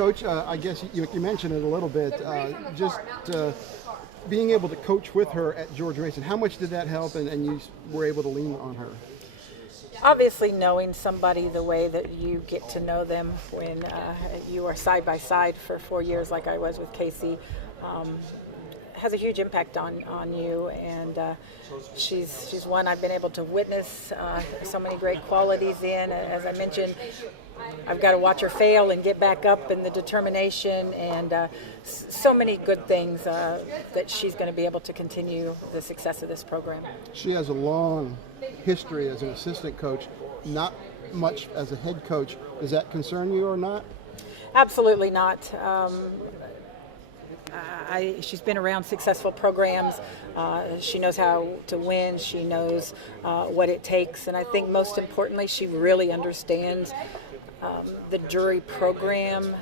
Coach, I guess you mentioned it a little bit, being able to coach with her at George Mason, how much did that help and you were able to lean on her? Obviously, knowing somebody the way that you get to know them when you are side by side for 4 years like I was with Kaci has a huge impact on you, and she's one I've been able to witness so many great qualities in. As I mentioned, I've got to watch her fail and get back up, and the determination, and so many good things that she's going to be able to continue the success of this program. She has a long history as an assistant coach, not much as a head coach. Does that concern you or not? Absolutely not. She's been around successful programs. She knows how to win. She knows what it takes. And I think most importantly, she really understands the jury program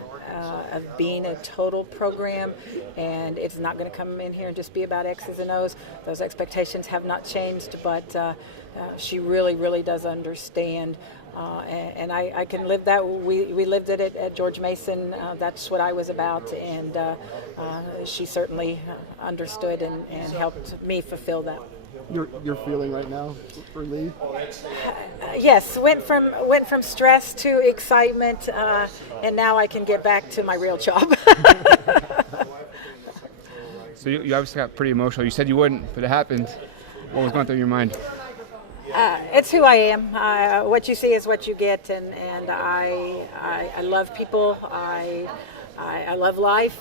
of being a total program. And it's not going to come in here and just be about X's and O's. Those expectations have not changed, but she really, really does understand. And I can live that. We lived it at George Mason. That's what I was about, and she certainly understood and helped me fulfill that. You're feeling right now relief? Yes, went from stress to excitement, and now I can get back to my real job. So you obviously got pretty emotional. You said you wouldn't, but it happened. What was going through your mind? It's who I am. What you see is what you get, and I love people. I love life,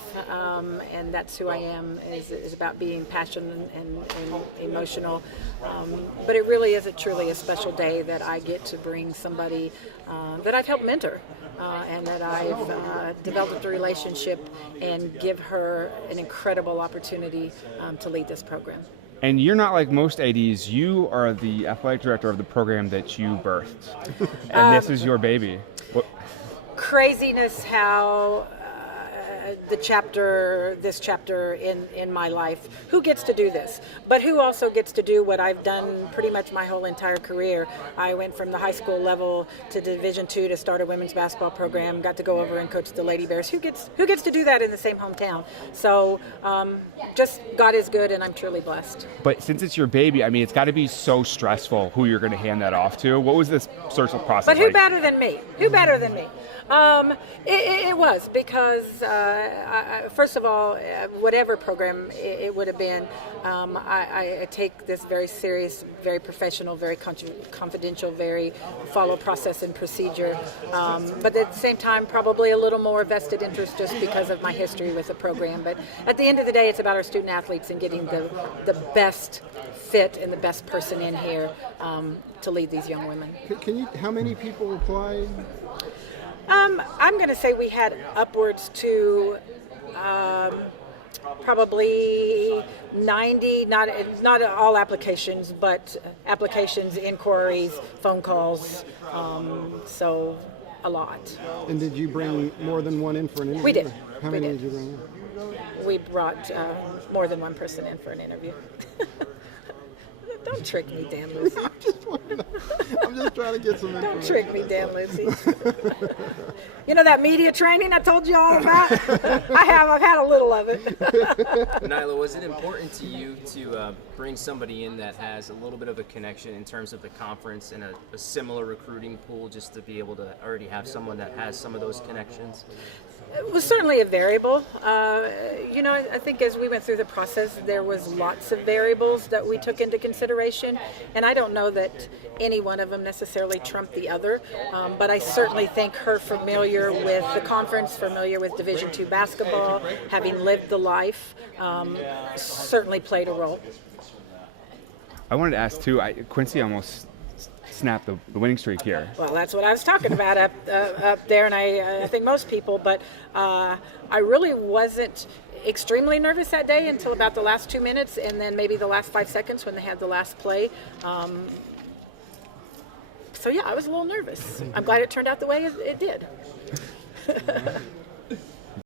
and that's who I am. Is about being passionate and emotional. But it really is truly a special day that I get to bring somebody that I've helped mentor, and that I've developed a relationship, and give her an incredible opportunity to lead this program. And you're not like most ADs. You are the athletic director of the program that you birthed. And this is your baby. Craziness how this chapter in my life, who gets to do this, but who also gets to do what I've done pretty much my whole entire career. I went from the high school level to Division II to start a women's basketball program, got to go over and coach the Lady Bears. Who gets to do that in the same hometown? So just God is good, and I'm truly blessed. But since it's your baby, I mean, it's got to be so stressful who you're going to hand that off to. What was this search process But who like? better than me? Who better than me? It was because, first of all, whatever program it would have been, I take this very serious, very professional, very confidential, very follow process and procedure. But at the same time, probably a little more vested interest just because of my history with the program. But at the end of the day, it's about our student athletes and getting the best fit and the best person in here to lead these young women. How many people applied? I'm going to say we had upwards to probably 90, not all applications, but applications, inquiries, phone calls, so a lot. And did you bring more than one in for an interview? We did. How many did you bring in? We brought more than one person in for an interview. Don't trick me, Dan Lucy. I'm just trying to get some information. Don't trick me, Dan Lucy. You know that media training I told you all about? I've had a little of it. Nyla, was it important to you to bring somebody in that has a little bit of a connection in terms of the conference and a similar recruiting pool, just to be able to already have someone that has some of those connections? It was certainly a variable. I think as we went through the process, there was lots of variables that we took into consideration, and I don't know that any one of them necessarily trumped the other, but I certainly think her familiar with the conference, familiar with Division II basketball, having lived the life, certainly played a role. I wanted to ask, too, Quincy almost snapped the winning streak here. Well, that's what I was talking about up there, and I think most people, but I really wasn't extremely nervous that day until about the last 2 minutes, and then maybe the last 5 seconds when they had the last play. So yeah, I was a little nervous. I'm glad it turned out the way it did.